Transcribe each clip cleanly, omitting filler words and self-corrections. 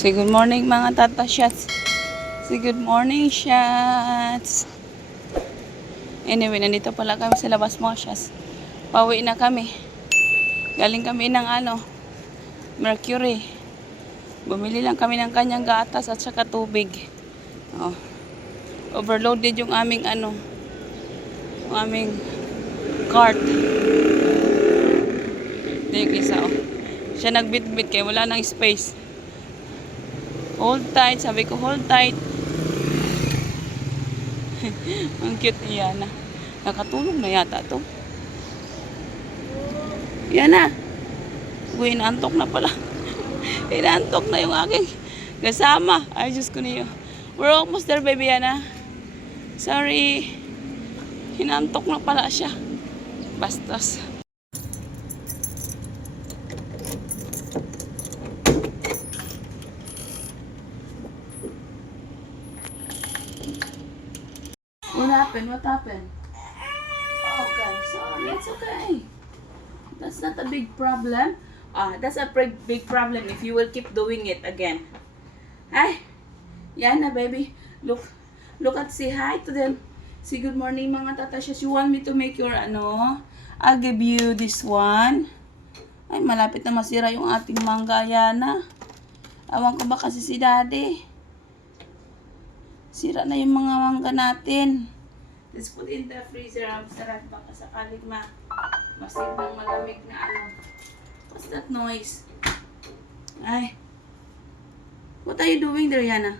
Say good morning mga tata shots. Say good morning shots. Anyway, nandito pala kami sa labas mga shots. Pauwi na kami. Galing kami ng Mercury. Bumili lang kami ng kanyang gatas at saka tubig. Oh. Overloaded yung aming aming cart. Ito yung isa Siya nagbitbit kaya wala nang space. Hold tight, sabi ko hold tight. Ang cute niya na. Nakatulog na yata to. Yan na. Uy, inaantok na pala. Inaantok na yung aking kasama. Ay, Diyos ko niyo. We're almost there, baby, Yana. Sorry. Inaantok na pala siya. Bastos. What happened? What happened? Okay, sorry. It's okay. That's not a big problem. That's a big problem if you will keep doing it again. Hi. Yana, baby. Look at, say hi to them. Say good morning, mga tatashas. You want me to make your I'll give you this one. Ay, malapit na masira yung ating mangga, Yana. Awan ko ba kasi si daddy. Sira na yung mga mangga natin. Let's put in the freezer. Sarap baka sakaling masid ng malamig na What's that noise? Ay. What are you doing there, Yana?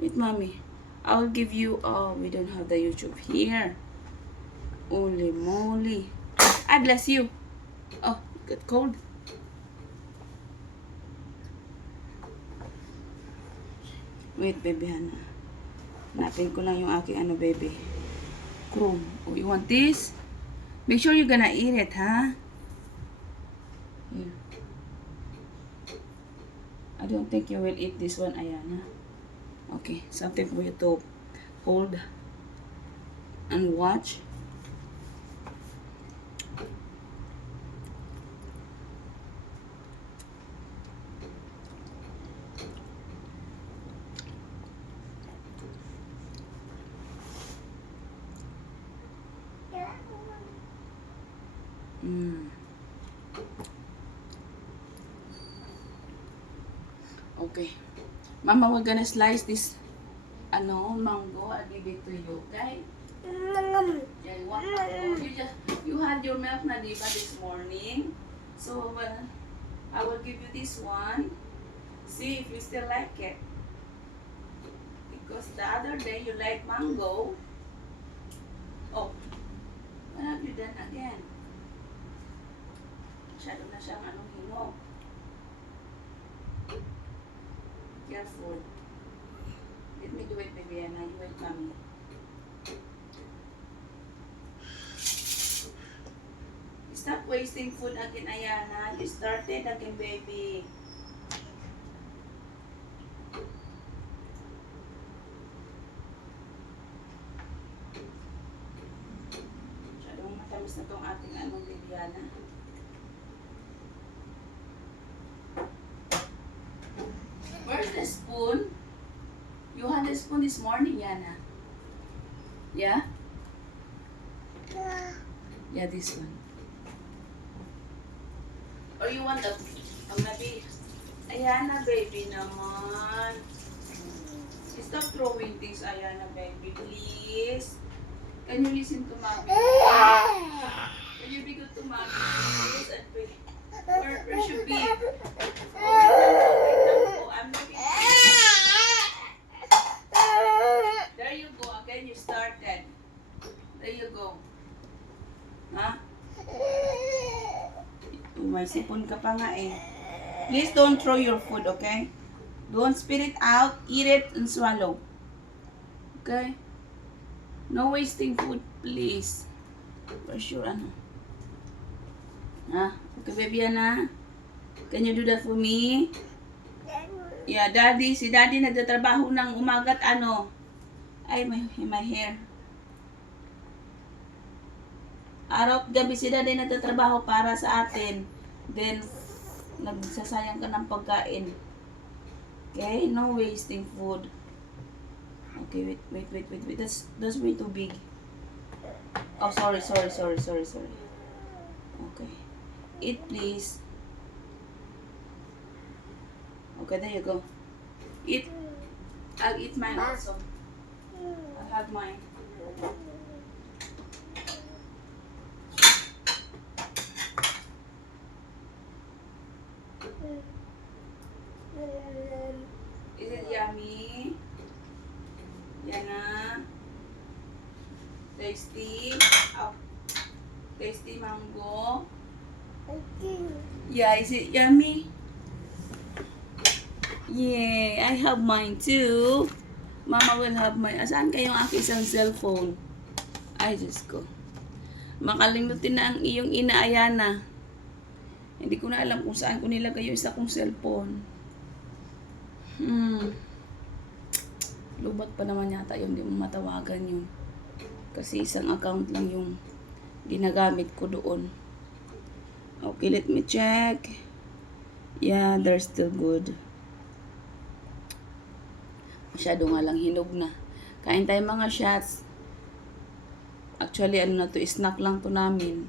Wait, mommy. I'll give you, we don't have the YouTube here. Holy moly. I bless you. Oh, got cold. Wait, baby, Hana. Hanapin ko lang yung aking baby. Chrome. Oh, you want this? Make sure you're gonna eat it, huh? Here. I don't think you will eat this one, Ayana. Okay, something for you to hold and watch. Okay. Mama, we're gonna slice this mango. I'll give it to you, okay? Yeah, you want mango? You had your milk na diba this morning? So, I will give you this one. See if you still like it. Because the other day you like mango. Oh, what have you done again? Masyado na siyang hinog. Careful. Let me do it, baby, and you wait, mommy. Stop wasting food again, Ayana. You started again, baby. Masyadong matamis na tong ating baby, Yana. Where's the spoon? You had a spoon this morning, Yana. Yeah? Yeah, this one. Or you want maybe... Ayana, baby naman. Stop throwing things, Ayana, baby, please. Can you listen to mommy? Can you be good to mommy, please? And where should be? Oh, I'm looking. There you go. Again, you started. There you go. Huh? May sipon ka pa nga eh. Please don't throw your food, okay? Don't spit it out. Eat it and swallow. Okay? No wasting food, please. For sure, Okay, baby, Can you do that for me? Yeah, daddy. Si daddy nagtatrabaho ng umagat, Ay, my hair. Araw at gabi si daddy nagtatrabaho para sa atin. Then, nagsasayang ka ng pagkain. Okay? No wasting food. Okay, wait. That's way too big. Oh, sorry. Okay. Eat, please. Okay, there you go. Eat. I'll eat mine also. I'll have mine. Is it yummy? Yan na. Tasty. Oh. Tasty mango. Yeah, is it yummy? Yeah, I have mine too. Mama will have mine. Asaan kayong aking isang cellphone? Ay, Diyos ko. Makalimutin na ang iyong ina, Ayana. Hindi ko na alam kung saan ko nilagay yung isa kong cellphone. Lubat pa naman yata yun. Hindi mo matawagan yun. Kasi isang account lang yung ginagamit ko doon. Okay, let me check. Yeah, they're still good. Masyado nga lang hinog na. Kain tayo mga shots. Actually, ano na to, snack lang to namin.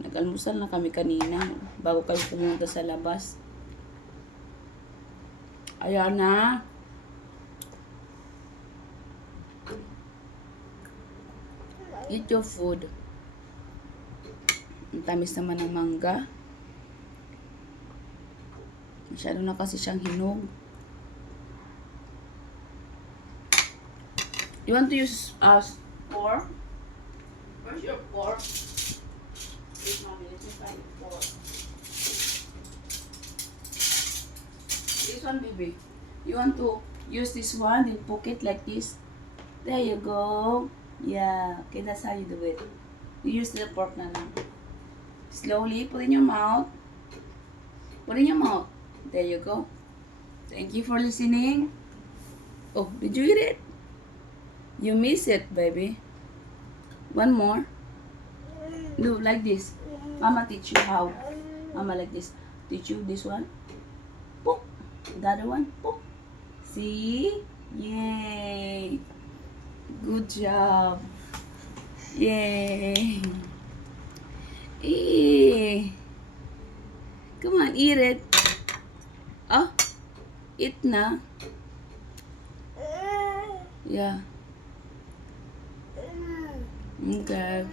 Nag-almusal na kami kanina bago kayo pumunta sa labas. Ayan na. Eat your food. Ang tamis naman ng mangga. Masyado na kasi siyang hinog. You want to use fork? Where's your fork? Wait, mommy, let me find the fork. This one, baby. You want to use this one and poke it like this? There you go. Yeah, okay, that's how you do it. You use the fork na lang. Slowly, put in your mouth. Put in your mouth. There you go. Thank you for listening. Oh, did you eat it? You miss it, baby. One more. Do like this. Mama teach you how. Mama like this. Teach you this one. Poop. The other one. Poop. See? Yay. Good job. Yay. Eee. Come on, eat it. Oh, eat na. Yeah. Okay.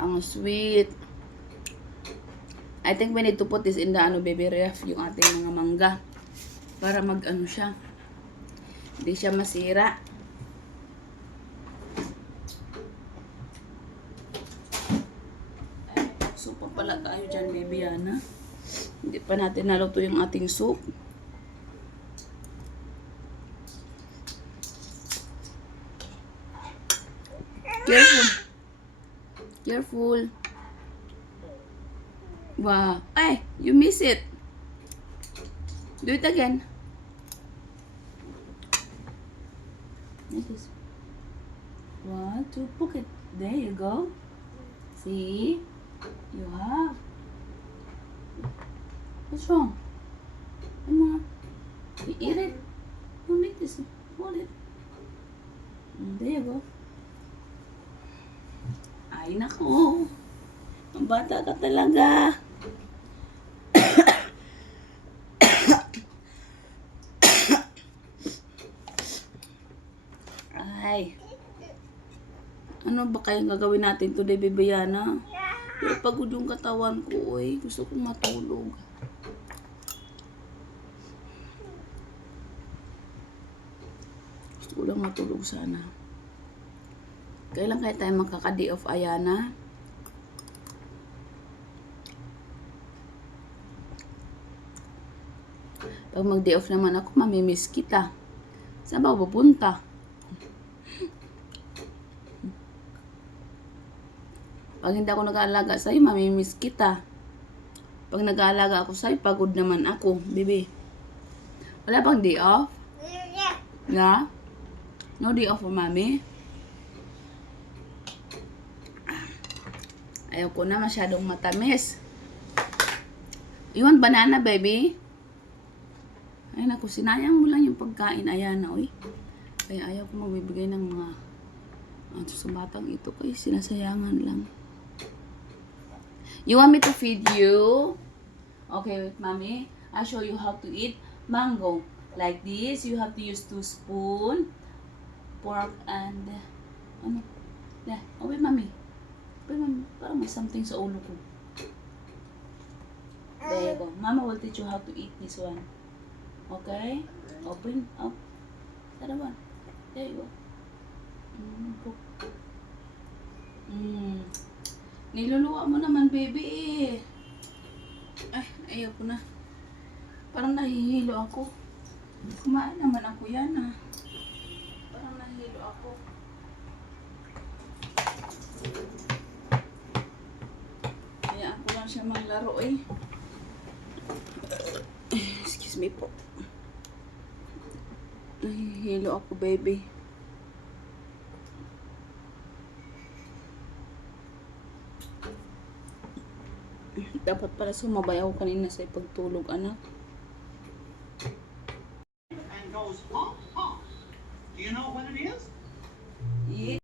Ang sweet. I think we need to put this in the baby ref, yung ating mga mangga. Para mag-ano siya. Hindi siya masira. Ay, soup pa pala tayo dyan, baby Yana. Hindi pa natin naluto yung ating soup. Careful. Careful. Wow. Ay, you miss it. Do it again. Like this. 1, 2, poke it. There you go. See? You have. What's wrong? Come on. You eat it. Don't make this. Hold it. There you go. Ay, nako. Ang bata ka talaga. Ay. Ano ba kayang gagawin natin today, Baby Yana? Pero pagod yung katawan ko, oy. Gusto kong matulog. Gusto ko lang matulog sana. Kailan kaya tayo magkaka-day off, Ayana? Pag mag-day off naman ako, mamimiss kita. Saan ba ako pupunta? Pag hindi ako nag-aalaga sa'yo, mamimiss kita. Pag nag-aalaga ako sa'yo, pagod naman ako, baby. Wala pang day off? Yeah? No day off for mommy? Ayaw ko na masyadong matamis. You want banana, baby? Ay naku, sinayang mo lang yung pagkain. Ayan na, uy. Kaya ayaw ko magbibigay ng mga sa batang ito kay sinasayangan lang. You want me to feed you? Okay, wait, mommy. I'll show you how to eat mango. Like this, you have to use 2 spoons. Pork and ano? Yeah. Oh, wait, mommy. Wait, mommy. Parang may something sa ulo ko. There you go. Mama will teach you how to eat this one. Okay? Open up. That one. There you go. Niluluwa mo naman, baby. Ay, ayaw ko na. Parang nahihilo ako. Kumain naman ako yan, ah. Parang nahihilo ako. Kaya ako lang siya maglaro, eh. Excuse me po. Nahihilo ako, baby. Dapat pala sumabay ako kanina sa pagtulog, anak. And goes honk honk. Do you know what it is? Yeah.